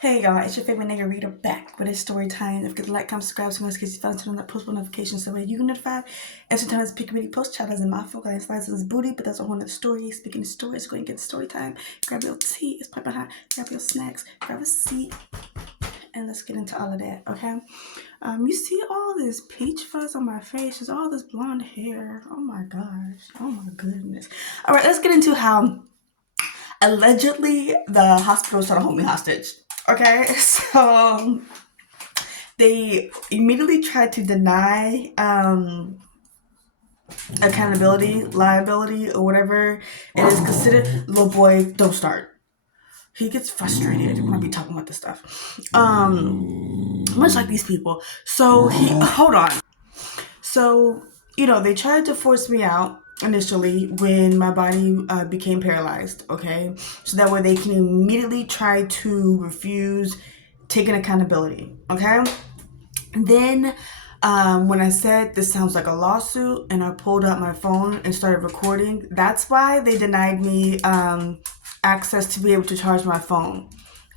Hey y'all, it's your favorite nigga Rita back with his story time. If you could like, comment, subscribe, so much case you found on that post notifications so that you can notify. And sometimes pick really post child as in my folk, I slides in his booty, but that's a whole nother story. Speaking of stories, go and get story time. Grab your tea, it's piping hot, grab your snacks, grab a seat, and let's get into all of that, okay? You see all this peach fuzz on my face, there's all this blonde hair. Oh my gosh, oh my goodness. Alright, let's get into how allegedly the hospital trying to hold me hostage. Okay, so they immediately tried to deny accountability, liability, or whatever it is considered. Little boy, don't start. He gets frustrated when I be talking about this stuff. Much like these people. So hold on. So they tried to force me out initially when my body became paralyzed. Okay, so that way they can immediately try to refuse taking accountability. Okay. Then when I said this sounds like a lawsuit and I pulled out my phone and started recording, that's why they denied me access to be able to charge my phone.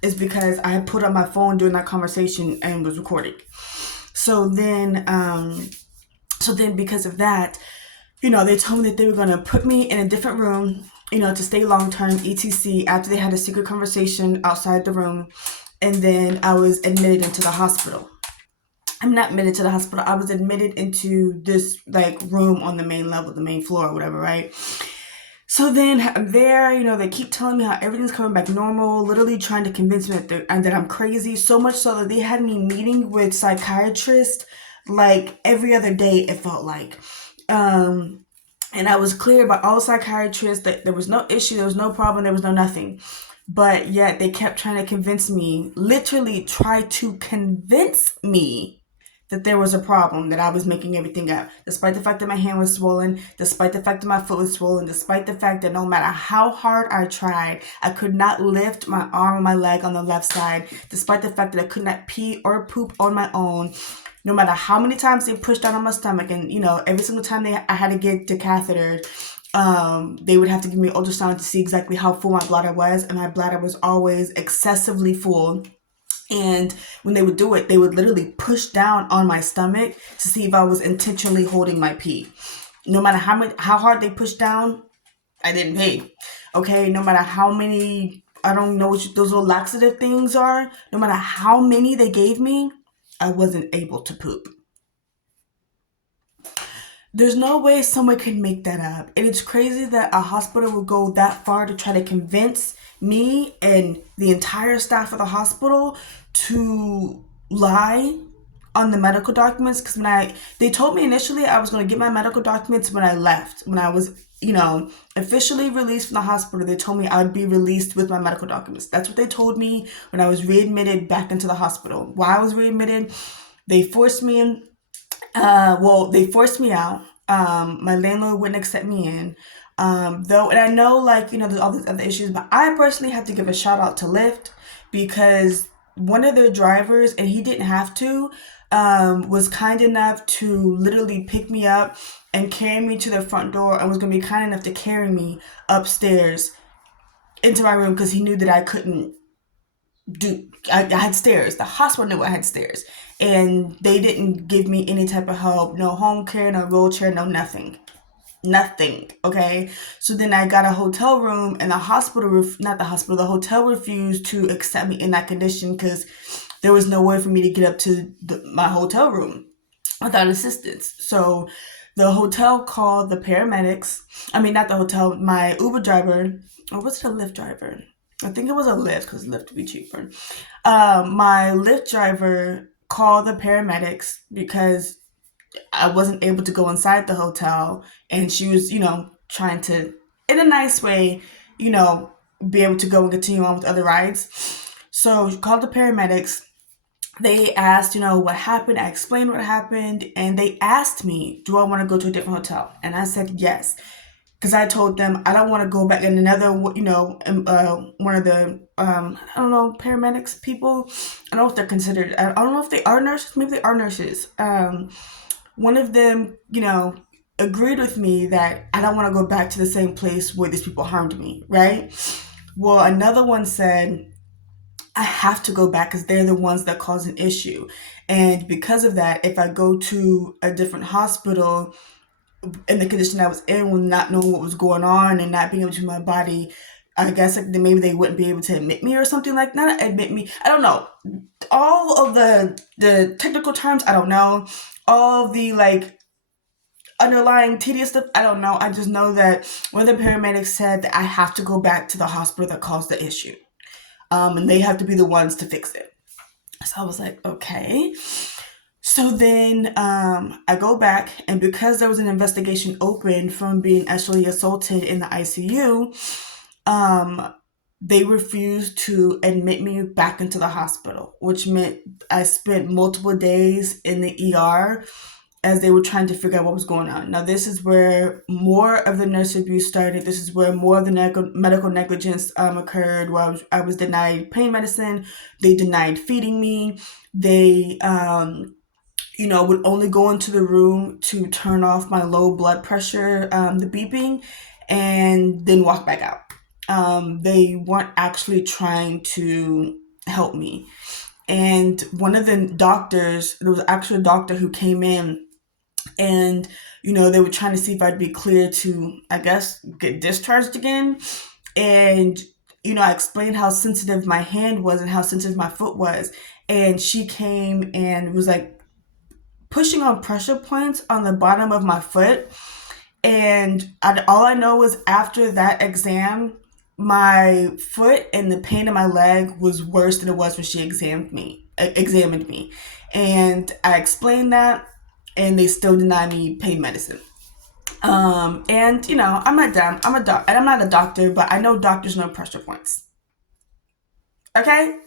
Is because I had put up my phone during that conversation and was recording. So then because of that, they told me that they were going to put me in a different room, to stay long term, etc. After they had a secret conversation outside the room. And then I was admitted into the hospital. I'm not admitted to the hospital. I was admitted into this room on the main level, the main floor or whatever, right? So then I'm there, they keep telling me how everything's coming back normal, literally trying to convince me that I'm crazy, so much so that they had me meeting with psychiatrists every other day, it felt like. And I was cleared by all psychiatrists that there was no issue, there was no problem, there was no nothing. But yet they kept trying to convince me, literally try to convince me that there was a problem, that I was making everything up, despite the fact that my hand was swollen, despite the fact that my foot was swollen, despite the fact that no matter how hard I tried, I could not lift my arm or my leg on the left side, despite the fact that I could not pee or poop on my own, no matter how many times they pushed down on my stomach, and every single time I had to get decatheters, they would have to give me an ultrasound to see exactly how full my bladder was, and my bladder was always excessively full. And when they would do it, they would literally push down on my stomach to see if I was intentionally holding my pee. No matter how hard they pushed down, I didn't pee. Okay, no matter how many, I don't know what those little laxative things are, no matter how many they gave me, I wasn't able to poop. There's no way someone can make that up. And it's crazy that a hospital would go that far to try to convince me and the entire staff of the hospital to lie on the medical documents. Because they told me initially I was going to get my medical documents when I left. When I was, officially released from the hospital, they told me I would be released with my medical documents. That's what they told me when I was readmitted back into the hospital. While I was readmitted, they forced me in. They forced me out. My landlord wouldn't accept me in. Though, and I know, there's all these other issues, but I personally have to give a shout out to Lyft because one of their drivers, and he didn't have to, was kind enough to literally pick me up and carry me to the front door and was going to be kind enough to carry me upstairs into my room because he knew that I couldn't I had stairs. The hospital knew I had stairs. And they didn't give me any type of help. No home care, no wheelchair, no nothing. Nothing. Okay. So then I got a hotel room and the hotel refused to accept me in that condition because there was no way for me to get up to my hotel room without assistance. So the hotel called the paramedics. I mean, not the hotel, my Uber driver, or was it a Lyft driver? I think it was a Lyft because Lyft would be cheaper. My Lyft driver called the paramedics because I wasn't able to go inside the hotel, and she was, trying to, in a nice way, be able to go and continue on with other rides. So she called the paramedics. They asked, what happened. I explained what happened, and they asked me, do I want to go to a different hotel? And I said yes. Because I told them I don't want to go back in another, one of the, I don't know, paramedics people. I don't know if they're considered, I don't know if they are nurses. Maybe they are nurses. One of them, agreed with me that I don't want to go back to the same place where these people harmed me, right? Well, another one said, I have to go back because they're the ones that cause an issue. And because of that, if I go to a different hospital in the condition I was in, with not knowing what was going on and not being able to move my body, I guess like maybe they wouldn't be able to admit me or something like that. Not admit me. I don't know. All of the technical terms, I don't know. All of the like underlying tedious stuff, I don't know. I just know that one of the paramedics said that I have to go back to the hospital that caused the issue. And they have to be the ones to fix it. So I was like, okay. So then I go back, and because there was an investigation open from being actually assaulted in the ICU, they refused to admit me back into the hospital, which meant I spent multiple days in the ER as they were trying to figure out what was going on. Now, this is where more of the nurse abuse started. This is where more of the medical negligence occurred, where I was denied pain medicine. They denied feeding me. They, would only go into the room to turn off my low blood pressure, the beeping, and then walk back out. They weren't actually trying to help me. And one of the doctors, there was actually a doctor who came in, and they were trying to see if I'd be clear to, I guess, get discharged again. And I explained how sensitive my hand was and how sensitive my foot was, and she came and was like pushing on pressure points on the bottom of my foot. And all I know was after that exam, my foot and the pain in my leg was worse than it was when she examined me. And I explained that, and they still deny me pain medicine. And I'm not dumb. I'm not a doctor, but I know doctors know pressure points. Okay,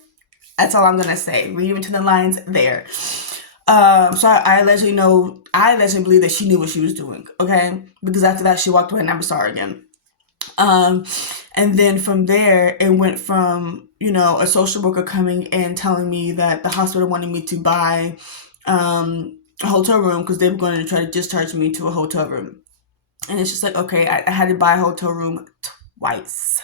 that's all I'm gonna say. Read between the lines there. So I allegedly believe that she knew what she was doing. Okay, because after that she walked away and never saw her again. And then from there, it went from, a social worker coming and telling me that the hospital wanted me to buy a hotel room because they were going to try to discharge me to a hotel room. And it's just like, okay, I had to buy a hotel room twice.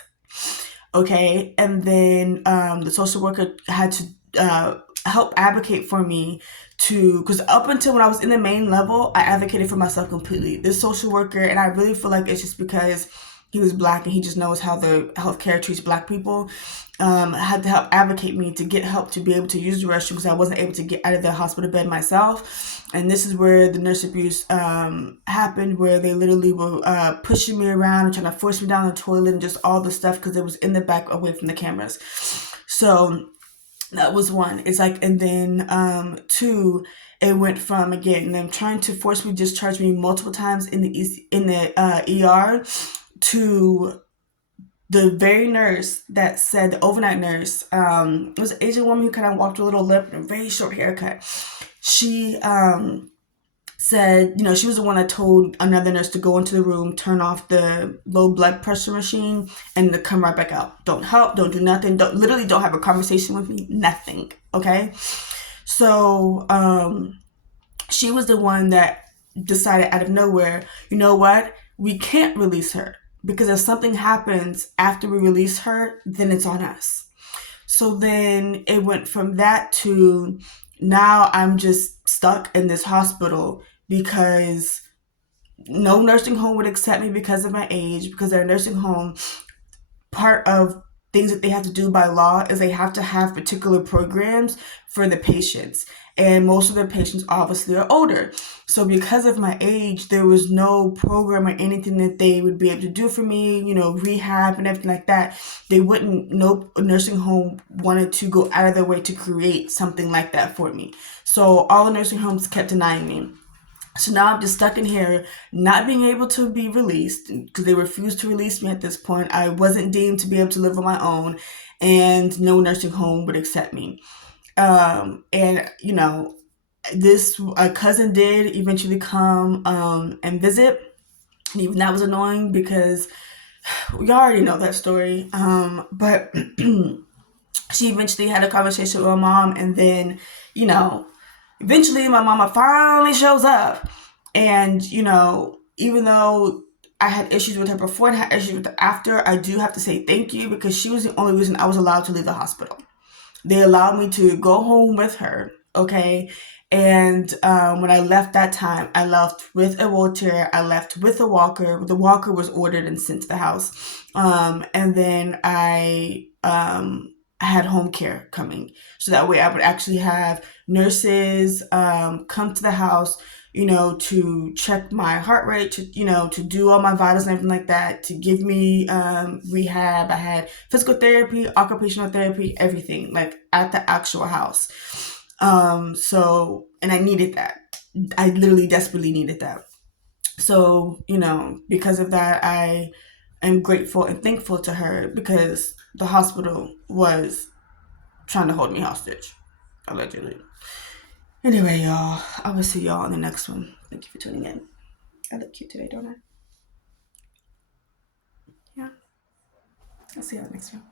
Okay. And then the social worker had to help advocate for me because up until when I was in the main level, I advocated for myself completely. This social worker, and I really feel like it's just because he was Black and he just knows how the healthcare treats Black people, had to help advocate me to get help to be able to use the restroom because I wasn't able to get out of the hospital bed myself. And this is where the nurse abuse happened, where they literally were pushing me around and trying to force me down the toilet and just all the stuff because it was in the back away from the cameras. So that was one. It's like, and then two, it went from, again, them trying to force me, discharge me multiple times in the ER, to the very nurse that said, the overnight nurse, it was an Asian woman who kind of walked with a little lip and a very short haircut. She said, she was the one that told another nurse to go into the room, turn off the low blood pressure machine, and to come right back out. Don't help, don't do nothing, don't have a conversation with me, nothing, okay? So she was the one that decided out of nowhere, you know what, we can't release her, because if something happens after we release her, then it's on us. So then it went from that to now I'm just stuck in this hospital because no nursing home would accept me because of my age, because they're a nursing home. Part of things that they have to do by law is they have to have particular programs for the patients. And most of their patients obviously are older. So because of my age, there was no program or anything that they would be able to do for me, rehab and everything like that. No nursing home wanted to go out of their way to create something like that for me. So all the nursing homes kept denying me. So now I'm just stuck in here, not being able to be released because they refused to release me at this point. I wasn't deemed to be able to live on my own, and no nursing home would accept me. This cousin did eventually come and visit, and even that was annoying because we already know that story. But she eventually had a conversation with my mom, and then, eventually my mama finally shows up. And, even though I had issues with her before and had issues with her after, I do have to say thank you, because she was the only reason I was allowed to leave the hospital. They allowed me to go home with her, okay? And when I left that time, I left with a wheelchair. I left with a walker. The walker was ordered and sent to the house. And then I had home care coming. So that way I would actually have nurses come to the house, to check my heart rate, to do all my vitals and everything like that, to give me rehab. I had physical therapy, occupational therapy, everything, like at the actual house. And I needed that. I literally desperately needed that. So, because of that, I am grateful and thankful to her because the hospital was trying to hold me hostage, allegedly. Anyway, y'all, I will see y'all in the next one. Thank you for tuning in. I look cute today, don't I? Yeah. I'll see y'all next one.